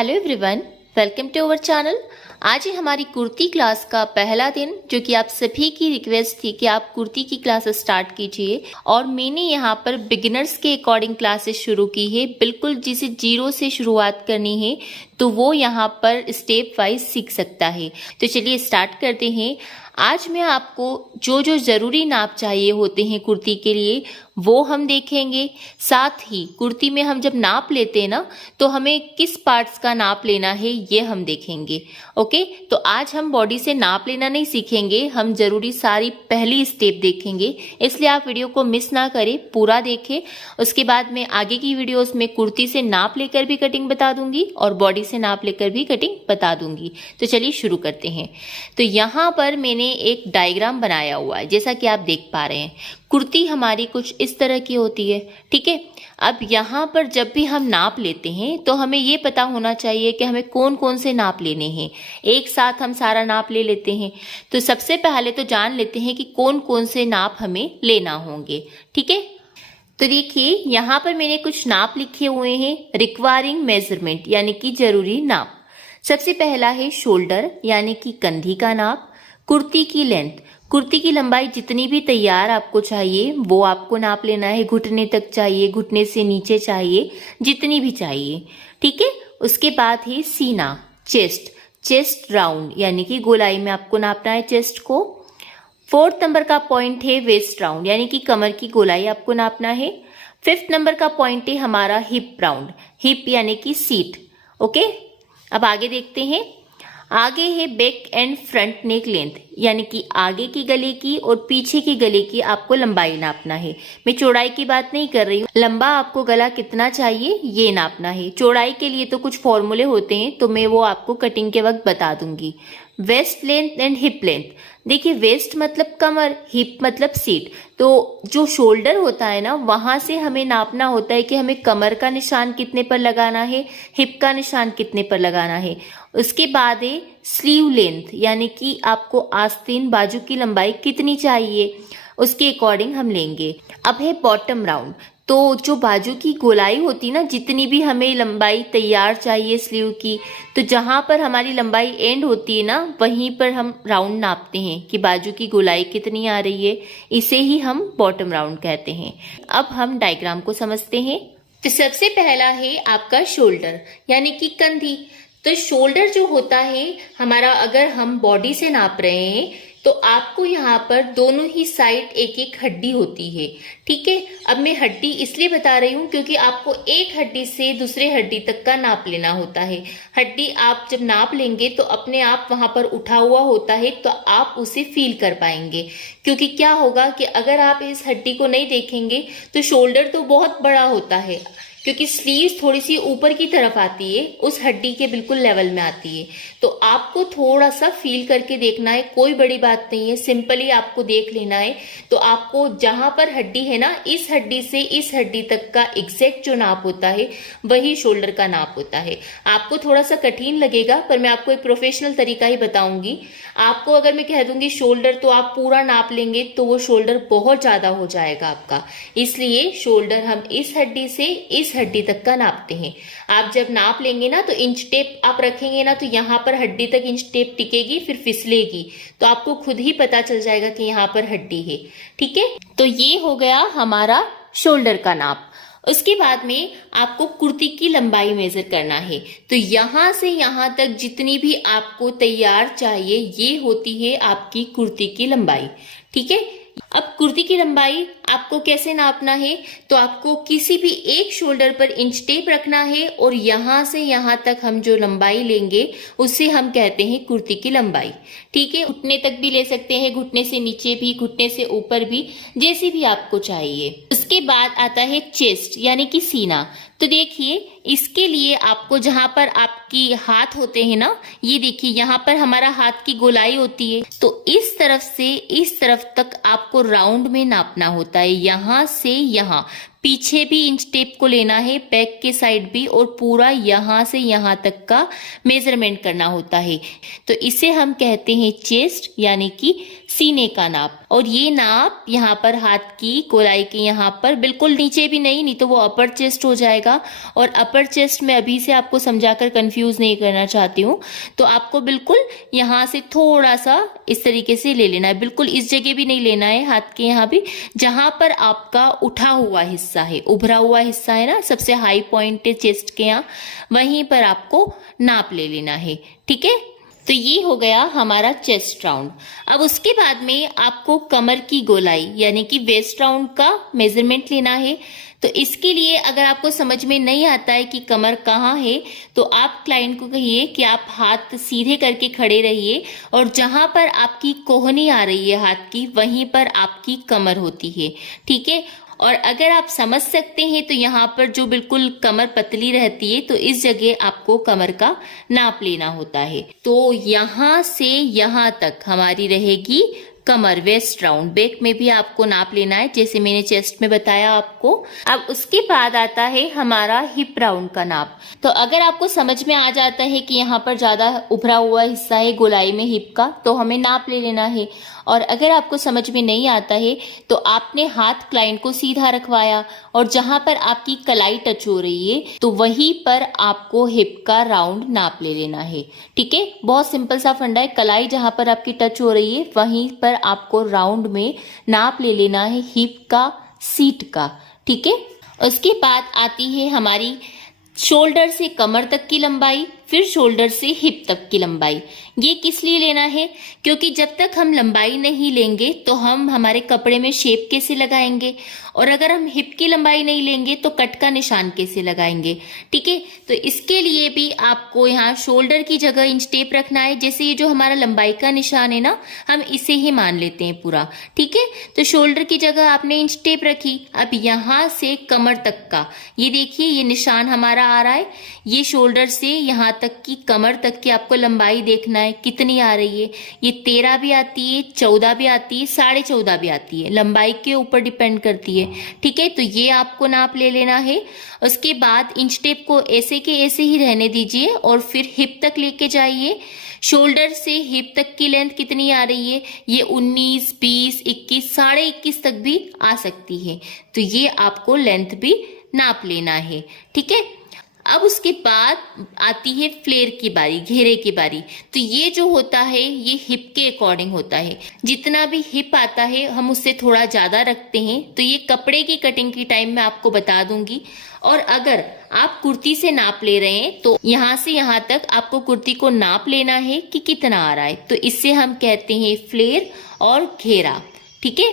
Hello everyone, welcome to our channel. आज ही हमारी कुर्ती क्लास का पहला दिन, जो कि आप सभी की रिक्वेस्ट थी कि आप कुर्ती की क्लास स्टार्ट कीजिए, और मैंने यहाँ पर बिगिनर्स के अकॉर्डिंग क्लासेस शुरू की है। बिल्कुल जिसे जीरो से शुरुआत करनी है तो वो यहाँ पर स्टेप वाइज सीख सकता है। तो चलिए स्टार्ट करते हैं। आज मैं आपको जो जो ज़रूरी नाप चाहिए होते हैं कुर्ती के लिए वो हम देखेंगे। साथ ही कुर्ती में हम जब नाप लेते हैं ना, तो हमें किस पार्ट्स का नाप लेना है ये हम देखेंगे। ओके, तो आज हम बॉडी से नाप लेना नहीं सीखेंगे, हम ज़रूरी सारी पहली स्टेप देखेंगे। इसलिए आप वीडियो को मिस ना करें, पूरा देखें। उसके बाद मैं आगे की वीडियोस में कुर्ती से नाप लेकर भी कटिंग बता दूंगी और बॉडी से नाप लेकर भी कटिंग बता दूंगी। तो चलिए शुरू करते हैं। तो यहाँ पर मैंने एक डायग्राम बनाया हुआ है, जैसा कि आप देख पा रहे हैं। कुर्ती हमारी कुछ इस तरह की होती है, ठीक है। अब यहाँ पर जब भी हम नाप लेते हैं तो हमें ये पता होना चाहिए कि हमें कौन कौन से नाप लेने हैं। एक साथ हम सारा नाप ले लेते हैं, तो सबसे पहले तो जान लेते हैं कि कौन कौन से नाप हमें लेना होंगे, ठीक है। तो देखिए यहाँ पर मैंने कुछ नाप लिखे हुए हैं, रिक्वायरिंग मेजरमेंट यानी कि जरूरी नाप। सबसे पहला है शोल्डर यानी कि कंधी का नाप। कुर्ती की लेंथ, कुर्ती की लंबाई जितनी भी तैयार आपको चाहिए वो आपको नाप लेना है। घुटने तक चाहिए, घुटने से नीचे चाहिए, जितनी भी चाहिए, ठीक है। उसके बाद है सीना, चेस्ट, चेस्ट राउंड यानी कि गोलाई में आपको नापना है चेस्ट को। 4th नंबर का पॉइंट है वेस्ट राउंड यानी कि कमर की गोलाई आपको नापना है। 5th नंबर का पॉइंट है हमारा हिप राउंड, हिप यानी कि सीट। ओके, अब आगे देखते हैं। आगे है back and front neck length यानी कि आगे की गले की और पीछे की गले की आपको लंबाई नापना है। मैं चौड़ाई की बात नहीं कर रही हूँ, लंबा आपको गला कितना चाहिए ये नापना है। चौड़ाई के लिए तो कुछ फॉर्मूले होते हैं, तो मैं वो आपको कटिंग के वक्त बता दूंगी। Waist length and hip length, देखिए वेस्ट मतलब कमर, हिप मतलब सीट। तो जो शोल्डर होता है ना, वहां से हमें नापना होता है कि हमें कमर का निशान कितने पर लगाना है, हिप का निशान कितने पर लगाना है। उसके बाद है स्लीव लेंथ यानी कि आपको आस्तीन बाजू की लंबाई कितनी चाहिए, उसके अकॉर्डिंग हम लेंगे। अब है बॉटम राउंड, तो जो बाजू की गोलाई होती ना, जितनी भी हमें लंबाई तैयार चाहिए स्लीव की, तो जहां पर हमारी लंबाई एंड होती है ना, वहीं पर हम राउंड नापते हैं कि बाजू की गोलाई कितनी आ रही है। इसे ही हम बॉटम राउंड कहते हैं। अब हम डायग्राम को समझते हैं। तो सबसे पहला है आपका शोल्डर यानी कि कंधी। तो शोल्डर जो होता है हमारा, अगर हम बॉडी से नाप रहे हैं तो आपको यहाँ पर दोनों ही साइड एक एक हड्डी होती है, ठीक है। अब मैं हड्डी इसलिए बता रही हूँ क्योंकि आपको एक हड्डी से दूसरे हड्डी तक का नाप लेना होता है। हड्डी आप जब नाप लेंगे तो अपने आप वहां पर उठा हुआ होता है, तो आप उसे फील कर पाएंगे। क्योंकि क्या होगा कि अगर आप इस हड्डी को नहीं देखेंगे तो शोल्डर तो बहुत बड़ा होता है, क्योंकि स्लीव्स थोड़ी सी ऊपर की तरफ आती है, उस हड्डी के बिल्कुल लेवल में आती है। तो आपको थोड़ा सा फील करके देखना है, कोई बड़ी बात नहीं है, सिंपली आपको देख लेना है। तो आपको जहां पर हड्डी है ना, इस हड्डी से इस हड्डी तक का एग्जैक्ट जो नाप होता है वही शोल्डर का नाप होता है। आपको थोड़ा सा कठिन लगेगा, पर मैं आपको एक प्रोफेशनल तरीका ही बताऊंगी। आपको अगर मैं कह दूंगी शोल्डर, तो आप पूरा नाप लेंगे तो वो शोल्डर बहुत ज्यादा हो जाएगा आपका। इसलिए शोल्डर हम इस हड्डी से इस हड्डी तक का नापते हैं। आप जब नाप लेंगे ना, तो इंच टेप आप रखेंगे ना, तो यहाँ पर हड्डी तक इंच टेप टिकेगी, फिर फिसलेगी, तो आपको खुद ही पता चल जाएगा कि यहाँ पर हड्डी है, ठीक है। तो ये हो गया हमारा शोल्डर का नाप। उसके बाद में आपको कुर्ती की लंबाई मेजर करना है। तो यहाँ से यहाँ तक जितनी भी आपको तैयार चाहिए, ये होती है आपकी कुर्ती की लंबाई, ठीक है। अब कुर्ती की लंबाई आपको कैसे नापना है, तो आपको किसी भी एक शोल्डर पर इंच टेप रखना है, और यहाँ से यहाँ तक हम जो लंबाई लेंगे उसे हम कहते हैं कुर्ती की लंबाई, ठीक है। घुटने तक भी ले सकते हैं, घुटने से नीचे भी, घुटने से ऊपर भी, जैसी भी आपको चाहिए। उसके बाद आता है चेस्ट यानी कि सीना। तो देखिए इसके लिए आपको जहां पर आपकी हाथ होते हैं ना, ये देखिए यहाँ पर हमारा हाथ की गोलाई होती है, तो इस तरफ से इस तरफ तक आपको राउंड में नापना होता है। यहाँ से यहाँ पीछे भी इंच टेप को लेना है, बैक के साइड भी, और पूरा यहाँ से यहाँ तक का मेजरमेंट करना होता है। तो इसे हम कहते हैं चेस्ट यानी कि सीने का नाप। और ये नाप यहाँ पर हाथ की गोलाई के यहाँ पर, बिल्कुल नीचे भी नहीं तो वो अपर चेस्ट हो जाएगा। और अपर चेस्ट में अभी से आपको समझाकर कंफ्यूज नहीं करना चाहती हूँ, तो आपको बिल्कुल यहाँ से थोड़ा सा इस तरीके से ले लेना है, बिल्कुल इस जगह भी नहीं लेना है, हाथ के यहाँ भी जहां पर आपका उठा हुआ हिस्सा है, उभरा हुआ हिस्सा है ना, सबसे हाई पॉइंट है चेस्ट के यहाँ, वहीं पर आपको नाप ले लेना है। ठीक है, तो ये हो गया हमारा चेस्ट राउंड। अब उसके बाद में आपको कमर की गोलाई यानी कि वेस्ट राउंड का मेजरमेंट लेना है। तो इसके लिए अगर आपको समझ में नहीं आता है कि कमर कहाँ है, तो आप क्लाइंट को कहिए कि आप हाथ सीधे करके खड़े रहिए और जहां पर आपकी कोहनी आ रही है हाथ की, वहीं पर आपकी कमर होती है। ठीक है, और अगर आप समझ सकते हैं तो यहाँ पर जो बिल्कुल कमर पतली रहती है, तो इस जगह आपको कमर का नाप लेना होता है। तो यहाँ से यहाँ तक हमारी रहेगी कमर, वेस्ट राउंड। बैक में भी आपको नाप लेना है जैसे मैंने चेस्ट में बताया आपको। अब उसके बाद आता है हमारा हिप राउंड का नाप। तो अगर आपको समझ में आ जाता है कि यहाँ पर ज्यादा उभरा हुआ हिस्सा है गोलाई में हिप का, तो हमें नाप ले लेना है। और अगर आपको समझ में नहीं आता है तो आपने हाथ क्लाइंट को सीधा रखवाया और जहां पर आपकी कलाई टच हो रही है, तो वहीं पर आपको हिप का राउंड नाप ले लेना है। ठीक है, बहुत सिंपल सा फंडा है, कलाई जहां पर आपकी टच हो रही है वहीं पर आपको राउंड में नाप ले लेना है हिप का, सीट का। ठीक है, उसके बाद आती है हमारी शोल्डर से कमर तक की लंबाई, फिर शोल्डर से हिप तक की लंबाई। ये किस लिए लेना है? क्योंकि जब तक हम लंबाई नहीं लेंगे तो हम हमारे कपड़े में शेप कैसे लगाएंगे, और अगर हम हिप की लंबाई नहीं लेंगे तो कट का निशान कैसे लगाएंगे। ठीक है, तो इसके लिए भी आपको यहाँ शोल्डर की जगह इंच टेप रखना है। जैसे ये जो हमारा लंबाई का निशान है ना, हम इसे ही मान लेते हैं पूरा। ठीक है, तो शोल्डर की जगह आपने इंच टेप रखी। अब यहाँ से कमर तक का ये देखिए, ये निशान हमारा आ रहा है। ये शोल्डर से यहाँ तक की कमर तक की आपको लंबाई देखना है कितनी आ रही है। ये 13 भी आती है, 14 भी आती है, 14.5 भी आती है, लंबाई के ऊपर डिपेंड करती है। ठीक है, तो ये आपको नाप ले लेना है। उसके बाद इंच टेप को ऐसे के ऐसे ही रहने दीजिए और फिर हिप तक लेके जाइए। शोल्डर से हिप तक की लेंथ कितनी आ रही है? ये 19, 20, 21, 21.5 तक भी आ सकती है। तो ये आपको लेंथ भी नाप लेना है। ठीक है, अब उसके बाद आती है फ्लेयर की बारी, घेरे की बारी। तो ये जो होता है ये हिप के अकॉर्डिंग होता है। जितना भी हिप आता है हम उससे थोड़ा ज्यादा रखते हैं। तो ये कपड़े की कटिंग की टाइम में आपको बता दूंगी। और अगर आप कुर्ती से नाप ले रहे हैं तो यहाँ से यहाँ तक आपको कुर्ती को नाप लेना है कि कितना आ रहा है। तो इससे हम कहते हैं फ्लेयर और घेरा। ठीक है,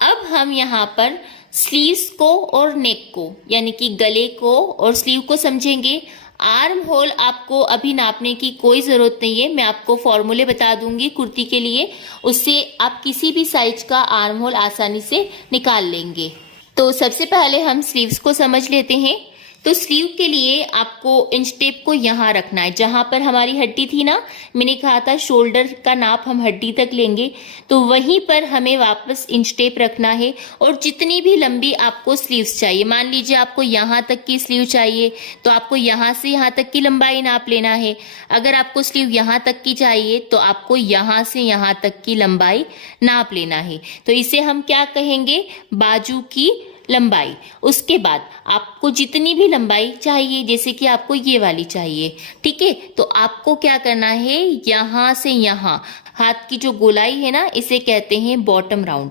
अब हम यहाँ पर स्लीव्स को और नेक को यानी कि गले को और स्लीव को समझेंगे। आर्म होल आपको अभी नापने की कोई जरूरत नहीं है, मैं आपको फॉर्मूले बता दूंगी कुर्ती के लिए, उससे आप किसी भी साइज का आर्म होल आसानी से निकाल लेंगे। तो सबसे पहले हम स्लीव्स को समझ लेते हैं। तो स्लीव के लिए आपको इंच टेप को यहाँ रखना है जहां पर हमारी हड्डी थी ना, मैंने कहा था शोल्डर का नाप हम हड्डी तक लेंगे, तो वहीं पर हमें वापस इंच टेप रखना है। और जितनी भी लंबी आपको स्लीव्स चाहिए, मान लीजिए आपको यहाँ तक की स्लीव चाहिए तो आपको यहाँ से यहाँ तक की लंबाई नाप लेना है। अगर आपको स्लीव यहाँ तक की चाहिए तो आपको यहाँ से यहाँ तक की लंबाई नाप लेना है। तो इसे हम क्या कहेंगे? बाजू की लंबाई। उसके बाद आपको जितनी भी लंबाई चाहिए, जैसे कि आपको ये वाली चाहिए, ठीक है, तो आपको क्या करना है, यहाँ से यहाँ हाथ की जो गोलाई है ना, इसे कहते हैं बॉटम राउंड।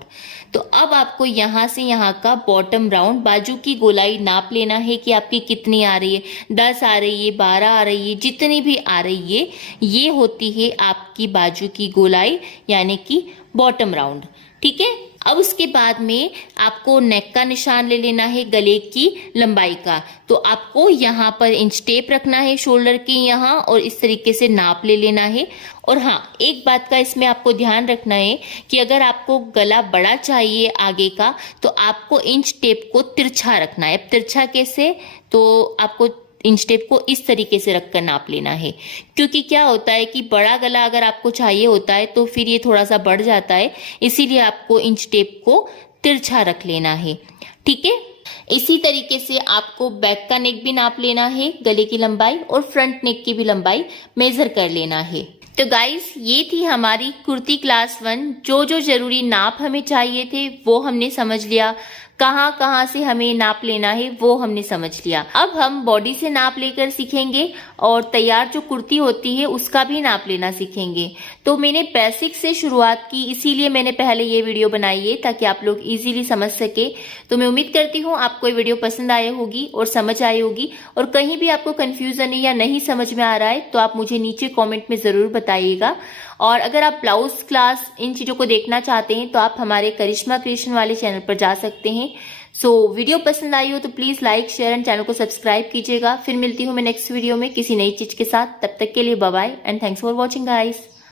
तो अब आपको यहाँ से यहाँ का बॉटम राउंड बाजू की गोलाई नाप लेना है कि आपकी कितनी आ रही है। 10 आ रही है, 12 आ रही है, जितनी भी आ रही है, ये होती है आपकी बाजू की गोलाई यानी कि बॉटम राउंड। ठीक है, अब उसके बाद में आपको नेक का निशान ले लेना है, गले की लंबाई का। तो आपको यहाँ पर इंच टेप रखना है शोल्डर के यहाँ और इस तरीके से नाप ले लेना है। और हाँ, एक बात का इसमें आपको ध्यान रखना है कि अगर आपको गला बड़ा चाहिए आगे का, तो आपको इंच टेप को तिरछा रखना है। अब तिरछा कैसे? तो आपको इंच टेप को इस तरीके से रखकर नाप लेना है, क्योंकि क्या होता है कि बड़ा गला अगर आपको चाहिए होता है तो फिर ये थोड़ा सा बढ़ जाता है, इसीलिए आपको इंच टेप को तिरछा रख लेना है। ठीक है, इसी तरीके से आपको बैक का नेक भी नाप लेना है, गले की लंबाई, और फ्रंट नेक की भी लंबाई मेजर कर लेना है। तो गाइस ये थी हमारी कुर्ती क्लास 1। जो जो जरूरी नाप हमें चाहिए थे वो हमने समझ लिया, कहाँ कहाँ से हमें नाप लेना है वो हमने समझ लिया। अब हम बॉडी से नाप लेकर सीखेंगे और तैयार जो कुर्ती होती है उसका भी नाप लेना सीखेंगे। तो मैंने बेसिक से शुरुआत की, इसीलिए मैंने पहले ये वीडियो बनाई है ताकि आप लोग इजीली समझ सके। तो मैं उम्मीद करती हूँ आपको ये वीडियो पसंद आई होगी और समझ आई होगी। और कहीं भी आपको कंफ्यूजन है या नहीं समझ में आ रहा है तो आप मुझे नीचे कॉमेंट में जरूर बताइएगा। और अगर आप ब्लाउज क्लास इन चीजों को देखना चाहते हैं तो आप हमारे करिश्मा क्रिएशन वाले चैनल पर जा सकते हैं। सो वीडियो पसंद आई हो तो please like share and channel को सब्सक्राइब कीजिएगा। फिर मिलती हूँ मैं नेक्स्ट वीडियो में किसी नई चीज के साथ। तब तक के लिए bye bye and thanks for watching guys.